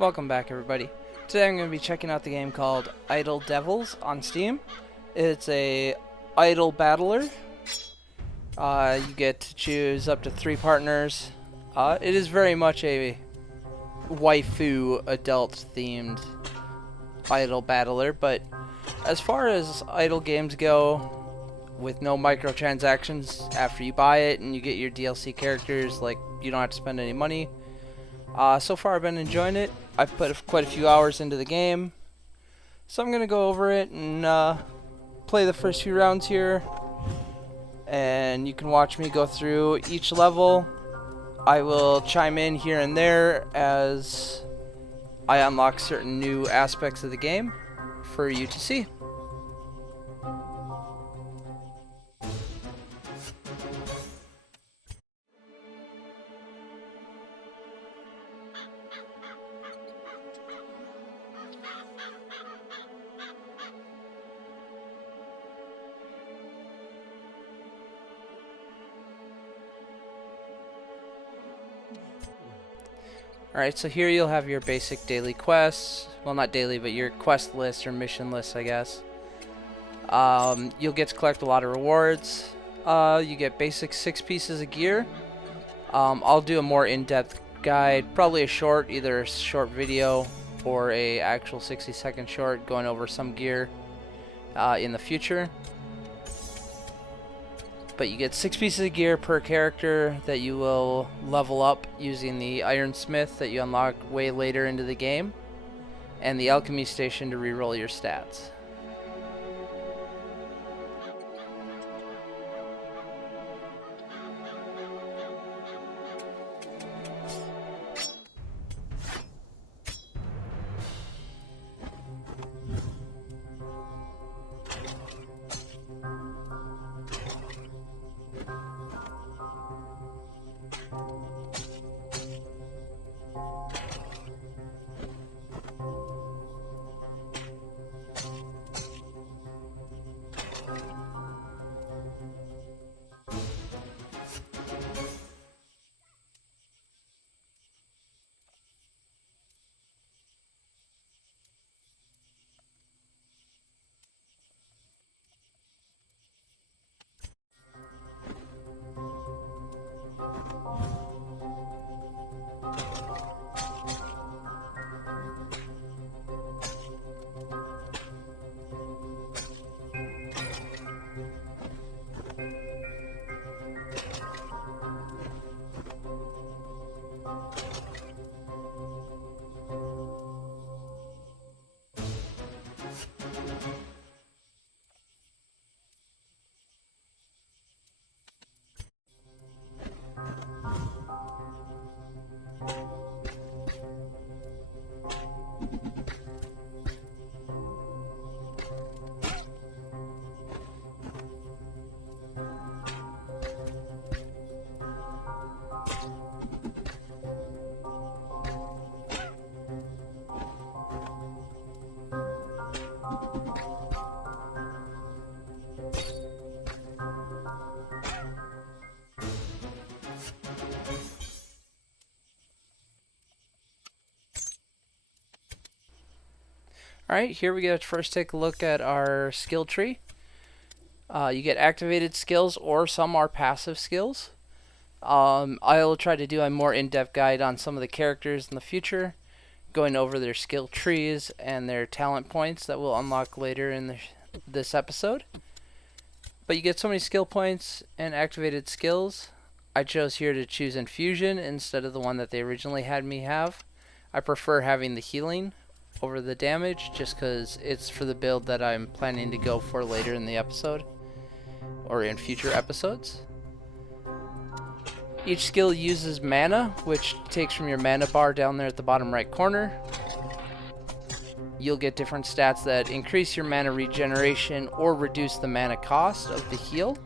Welcome back, everybody. Today I'm going to be checking out the game called Idle Devils on Steam. It's a idle battler. You get to choose up to 3 partners. It is very much a waifu adult-themed idle battler, but as far as idle games go, with no microtransactions after you buy it and you get your DLC characters, like you don't have to spend any money. So far I've been enjoying it. I've put quite a few hours into the game, so I'm gonna go over it and play the first few rounds here, and you can watch me go through each level. I will chime in here and there as I unlock certain new aspects of the game for you to see. Alright, so here you'll have your basic daily quests. Well, not daily, but your quest list or mission list, I guess. You'll get to collect a lot of rewards. You get basic 6 pieces of gear. I'll do a more in-depth guide, probably either a short video or a actual 60-second short going over some gear in the future. But you get 6 pieces of gear per character that you will level up using the Ironsmith that you unlock way later into the game, and the Alchemy Station to reroll your stats. Alright, here we go to first take a look at our skill tree. You get activated skills, or some are passive skills. I'll try to do a more in-depth guide on some of the characters in the future, going over their skill trees and their talent points that we'll unlock later in this episode. But you get so many skill points and activated skills. I chose here to choose Infusion instead of the one that they originally had me have. I prefer having the healing over the damage just because it's for the build that I'm planning to go for later in the episode or in future episodes. Each skill uses mana, which takes from your mana bar down there at the bottom right corner. You'll get different stats that increase your mana regeneration or reduce the mana cost of the heal.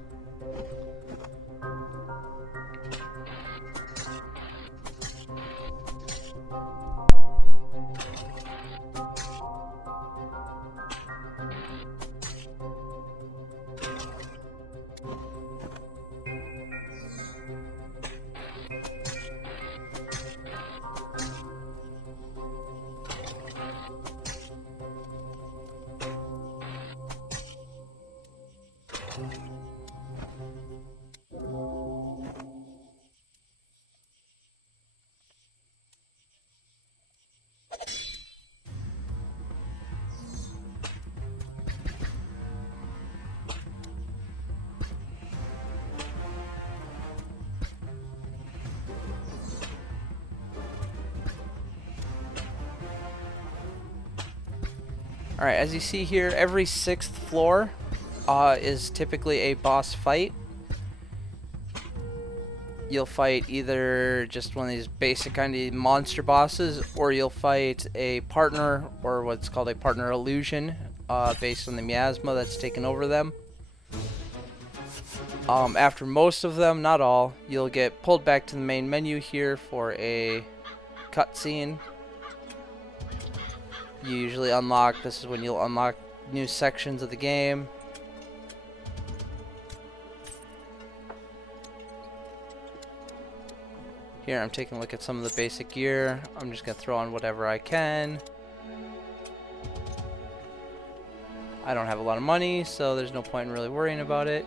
Alright, as you see here, every 6th floor is typically a boss fight. You'll fight either just one of these basic kind of monster bosses, or you'll fight a partner, or what's called a partner illusion, based on the miasma that's taken over them. After most of them, not all, you'll get pulled back to the main menu here for a cutscene. You usually unlock, this is when you'll unlock new sections of the game. Here I'm taking a look at some of the basic gear. I'm just going to throw on whatever I can. I don't have a lot of money, so there's no point in really worrying about it.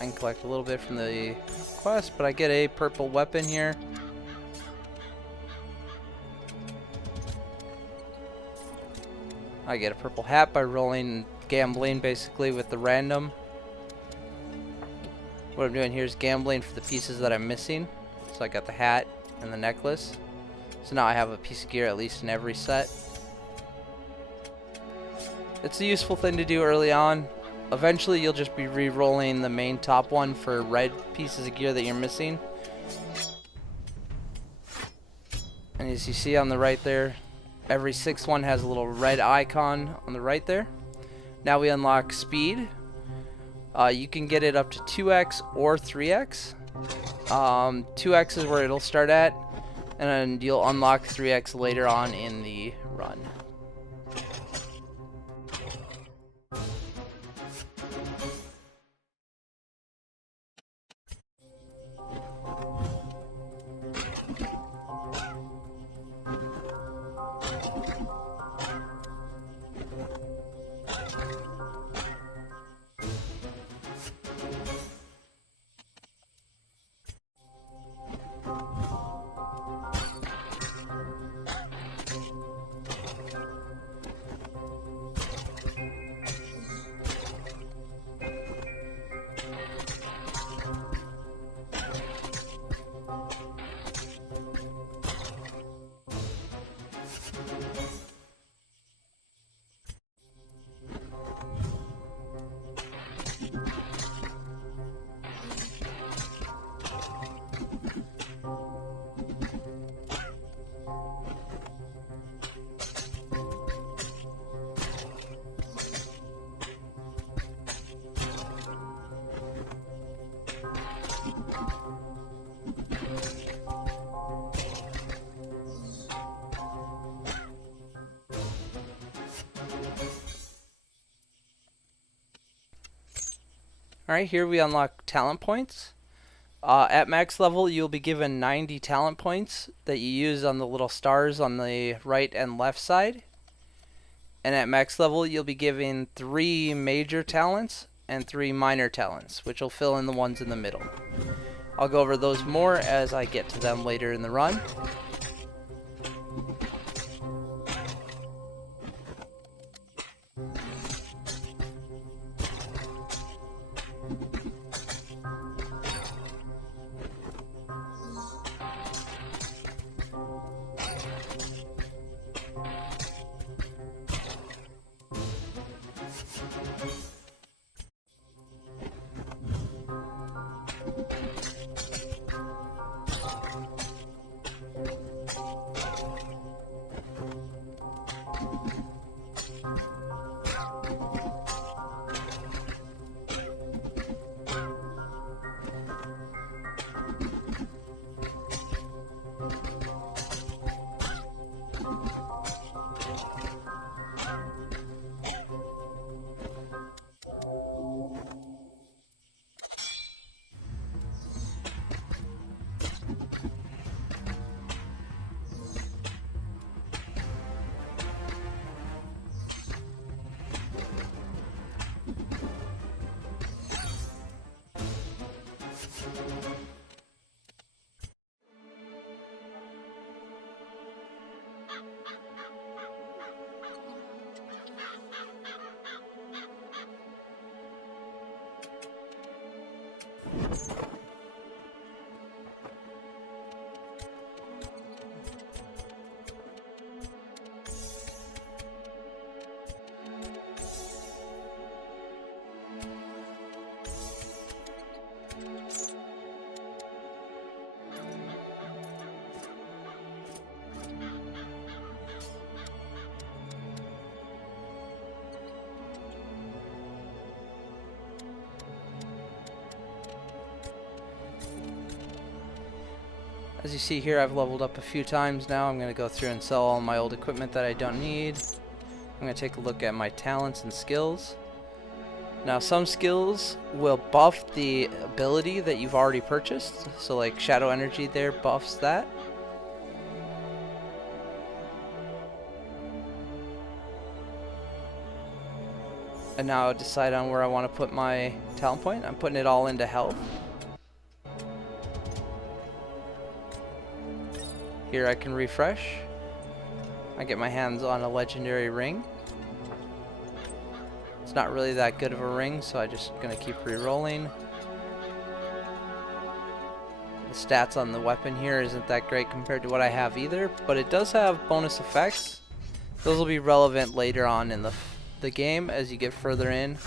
I can collect a little bit from the quest, but I get a purple weapon here. I get a purple hat by rolling, gambling basically with the random. What I'm doing here is gambling for the pieces that I'm missing. So I got the hat and the necklace. So now I have a piece of gear at least in every set. It's a useful thing to do early on. Eventually you'll just be re-rolling the main top one for red pieces of gear that you're missing. And as you see on the right there, every 6th one has a little red icon on the right there. Now we unlock speed. You can get it up to 2x or 3x. 2x is where it'll start at, and then you'll unlock 3x later on in the run. Alright, here we unlock talent points. At max level, you'll be given 90 talent points that you use on the little stars on the right and left side. And at max level, you'll be given 3 major talents and 3 minor talents, which will fill in the ones in the middle. I'll go over those more as I get to them later in the run. As you see here, I've leveled up a few times now. I'm going to go through and sell all my old equipment that I don't need. I'm going to take a look at my talents and skills. Now, some skills will buff the ability that you've already purchased. So like Shadow Energy there buffs that. And now I'll decide on where I want to put my talent point. I'm putting it all into health. Here I can refresh. I get my hands on a legendary ring. It's not really that good of a ring, so I'm just going to keep re-rolling. The stats on the weapon here isn't that great compared to what I have either, but it does have bonus effects. Those will be relevant later on in the game as you get further in.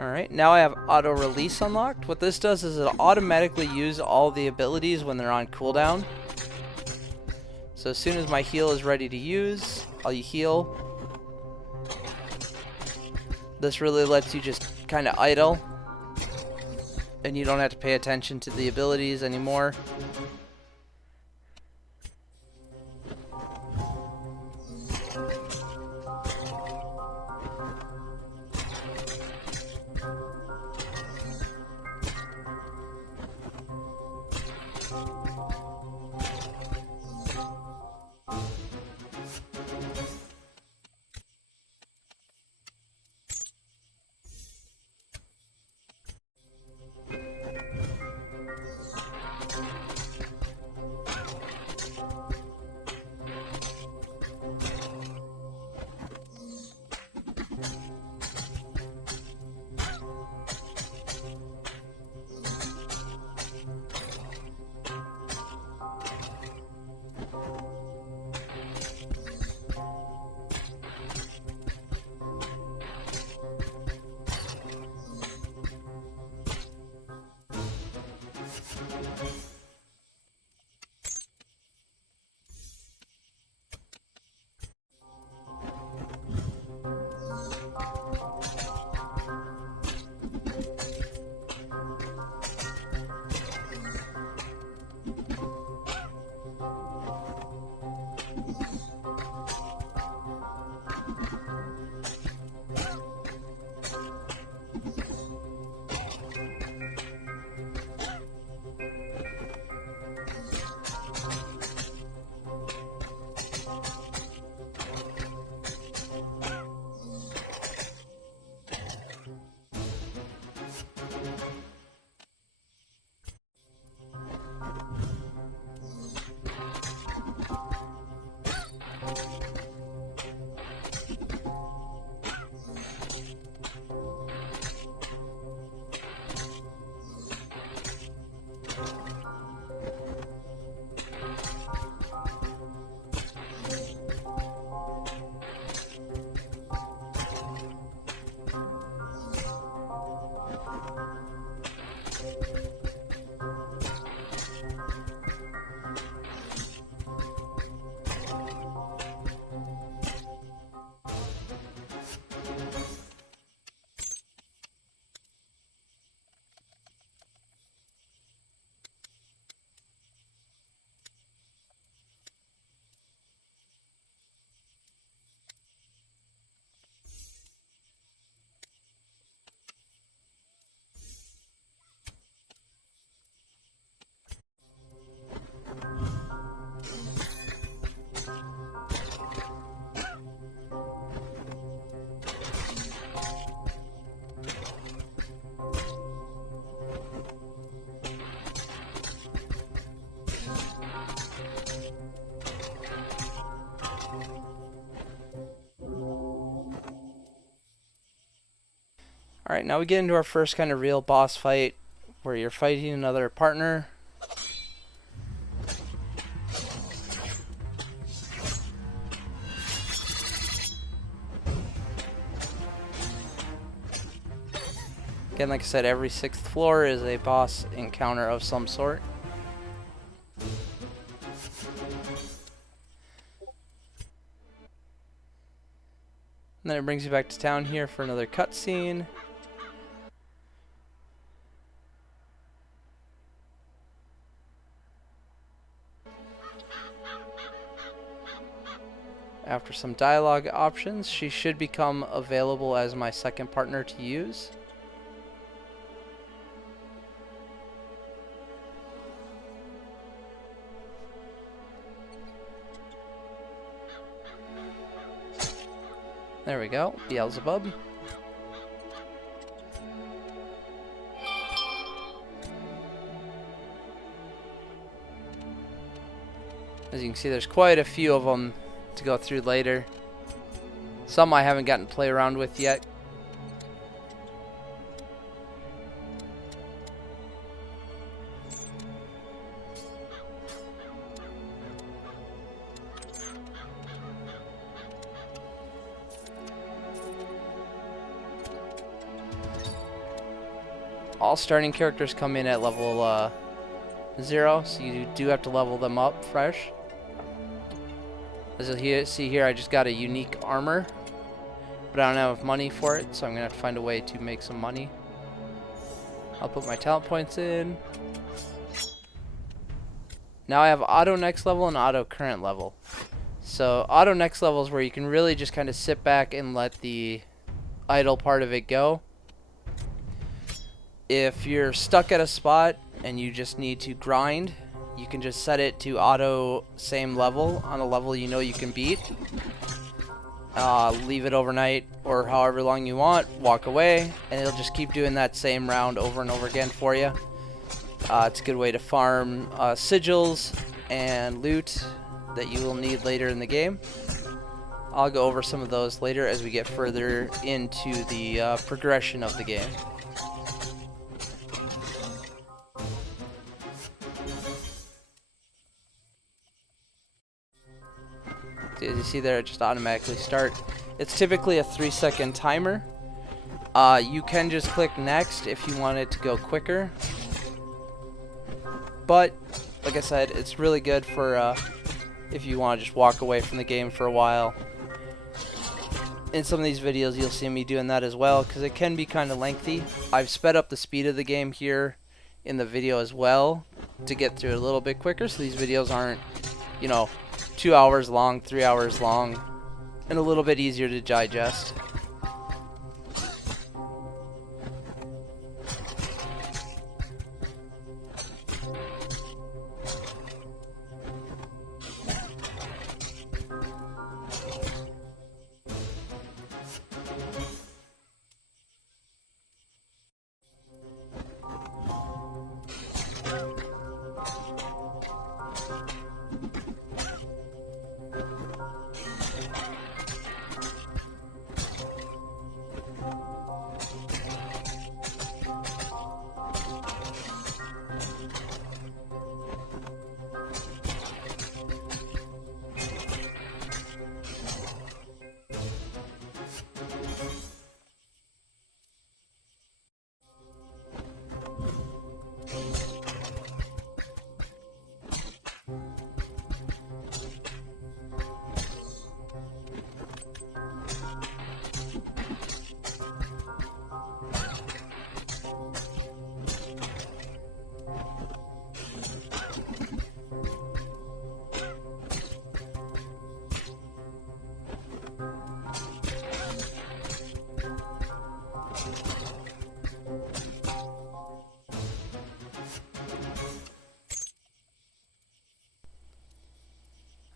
Alright, now I have auto release unlocked. What this does is it'll automatically use all the abilities when they're on cooldown. So as soon as my heal is ready to use, I'll heal. This really lets you just kind of idle, and you don't have to pay attention to the abilities anymore. Alright, now we get into our first kind of real boss fight where you're fighting another partner. Again, like I said, every 6th floor is a boss encounter of some sort. And then it brings you back to town here for another cutscene. After some dialogue options, she should become available as my second partner to use. There we go, Beelzebub. As you can see, there's quite a few of them to go through later. Some I haven't gotten to play around with yet. All starting characters come in at level 0, so you do have to level them up fresh. As you'll see here, I just got a unique armor, but I don't have enough money for it, so I'm going to have to find a way to make some money. I'll put my talent points in. Now I have auto next level and auto current level. So auto next level is where you can really just kind of sit back and let the idle part of it go. If you're stuck at a spot and you just need to grind, you can just set it to auto same level on a level you know you can beat. Leave it overnight or however long you want, walk away, and it'll just keep doing that same round over and over again for you. It's a good way to farm sigils and loot that you will need later in the game. I'll go over some of those later as we get further into the progression of the game. As you see there, it just automatically start. It's typically a 3-second timer. You can just click next if you want it to go quicker. But, like I said, it's really good for if you want to just walk away from the game for a while. In some of these videos, you'll see me doing that as well, because it can be kind of lengthy. I've sped up the speed of the game here in the video as well to get through it a little bit quicker, so these videos aren't, you know, 2 hours long, 3 hours long, and a little bit easier to digest.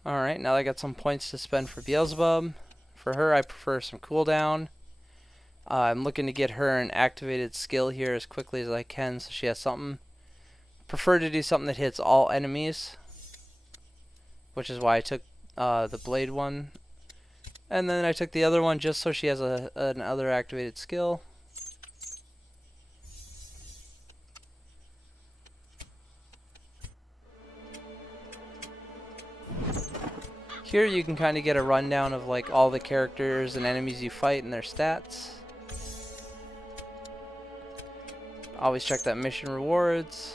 Alright, now I got some points to spend for Beelzebub. For her, I prefer some cooldown. I'm looking to get her an activated skill here as quickly as I can so she has something. Prefer to do something that hits all enemies, which is why I took the blade one. And then I took the other one just so she has another activated skill. Here you can kind of get a rundown of like all the characters and enemies you fight and their stats. Always check that mission rewards.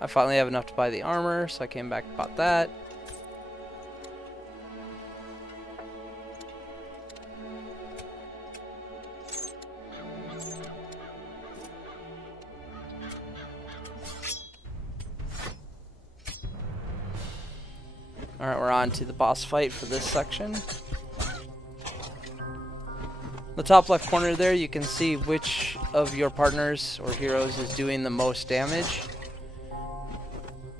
I finally have enough to buy the armor, so I came back and bought that. Alright, we're on to the boss fight for this section. The top left corner there, you can see which of your partners or heroes is doing the most damage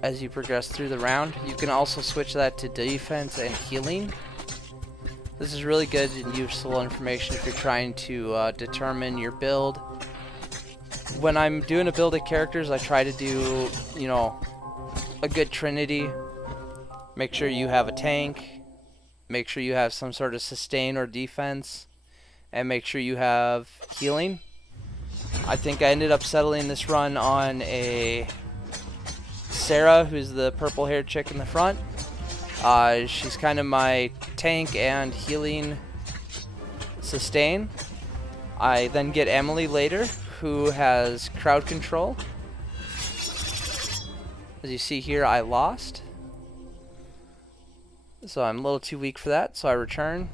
as you progress through the round. You can also switch that to defense and healing. This is really good and useful information if you're trying to determine your build. When I'm doing a build of characters, I try to do, you know, a good trinity. Make sure you have a tank, make sure you have some sort of sustain or defense, and make sure you have healing. I think I ended up settling this run on a Sarah, who's the purple-haired chick in the front. She's kind of my tank and healing sustain. I then get Emily later, who has crowd control. As you see here, I lost. So I'm a little too weak for that, so I return.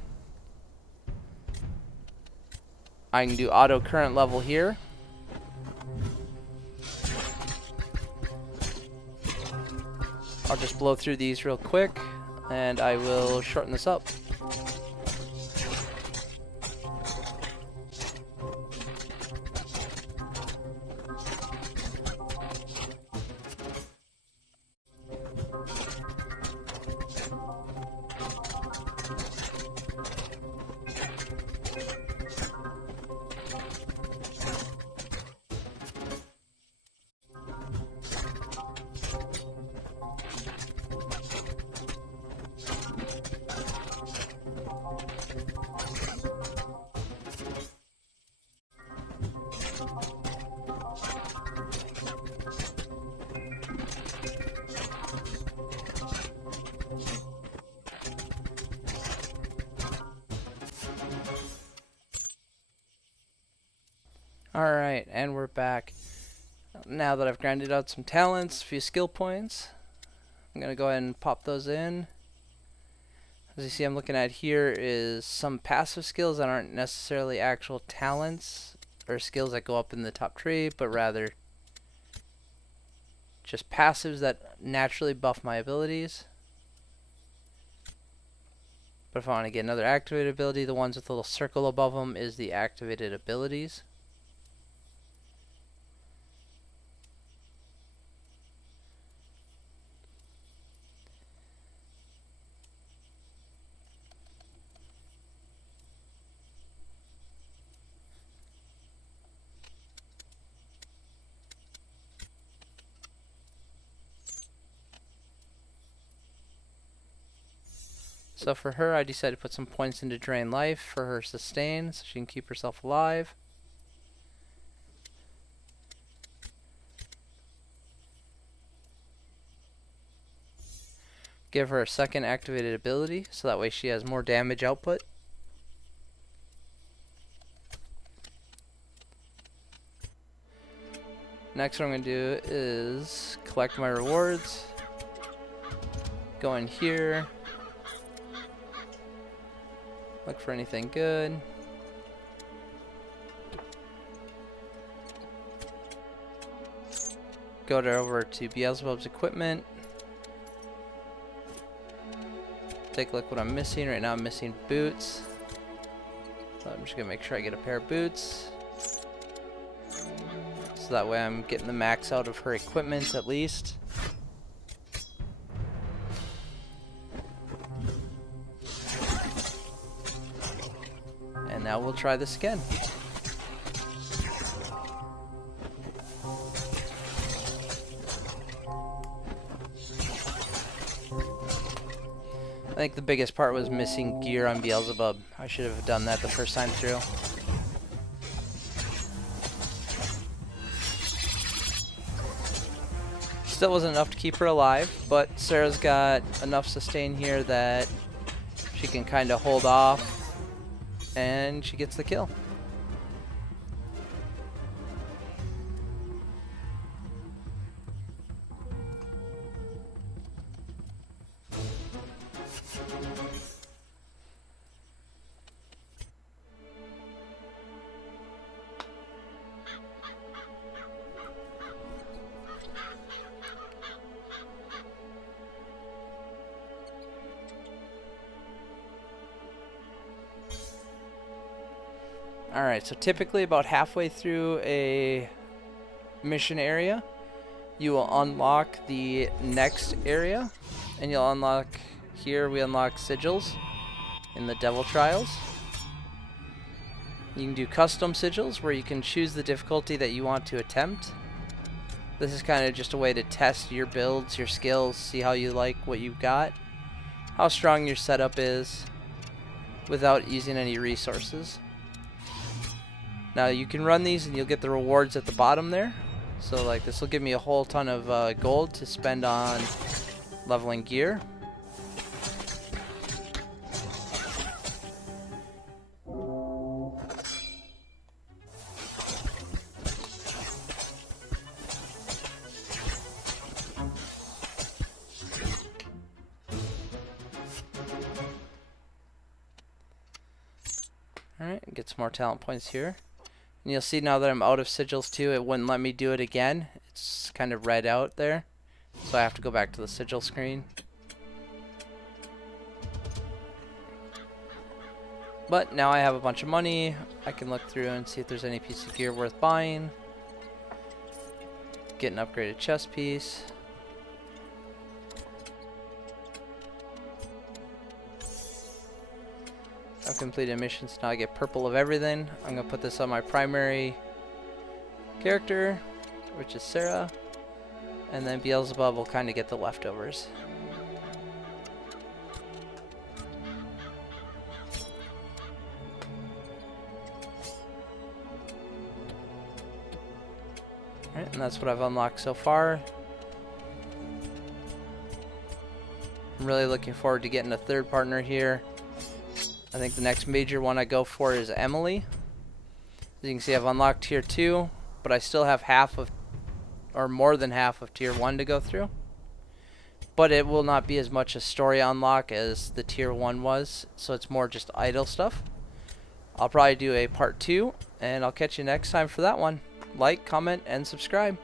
I can do auto current level here. I'll just blow through these real quick, and I will shorten this up. Alright, and we're back. Now that I've grinded out some talents, a few skill points, I'm going to go ahead and pop those in. As you see, I'm looking at here is some passive skills that aren't necessarily actual talents or skills that go up in the top tree, but rather just passives that naturally buff my abilities. But if I want to get another activated ability, the ones with a little circle above them is the activated abilities. So for her, I decided to put some points into Drain Life for her sustain, so she can keep herself alive. Give her a second activated ability, so that way she has more damage output. Next what I'm going to do is collect my rewards. Go in here. Look for anything good. Go over to Beelzebub's equipment. Take a look what I'm missing. Right now I'm missing boots. So I'm just going to make sure I get a pair of boots. So that way I'm getting the max out of her equipment at least. And now we'll try this again. I think the biggest part was missing gear on Beelzebub. I should have done that the first time through. Still wasn't enough to keep her alive, but Sarah's got enough sustain here that she can kind of hold off, and she gets the kill. Alright, so typically about halfway through a mission area, you will unlock the next area, and you'll unlock, here we unlock Sigils in the Devil Trials. You can do custom sigils where you can choose the difficulty that you want to attempt. This is kind of just a way to test your builds, your skills, see how you like what you've got, how strong your setup is, without using any resources. Now you can run these and you'll get the rewards at the bottom there. So like this will give me a whole ton of gold to spend on leveling gear. Alright, get some more talent points here. And you'll see now that I'm out of Sigils 2, it wouldn't let me do it again. It's kind of red out there. So I have to go back to the Sigil screen. But now I have a bunch of money. I can look through and see if there's any piece of gear worth buying. Get an upgraded chest piece. I've completed missions, now I get purple of everything. I'm going to put this on my primary character, which is Sarah. And then Beelzebub will kind of get the leftovers. Alright, and that's what I've unlocked so far. I'm really looking forward to getting a third partner here. I think the next major one I go for is Emily. As you can see, I've unlocked tier 2, but I still have half of, or more than half of tier 1 to go through. But it will not be as much a story unlock as the tier 1 was, so it's more just idle stuff. I'll probably do a part 2, and I'll catch you next time for that one. Like, comment, and subscribe.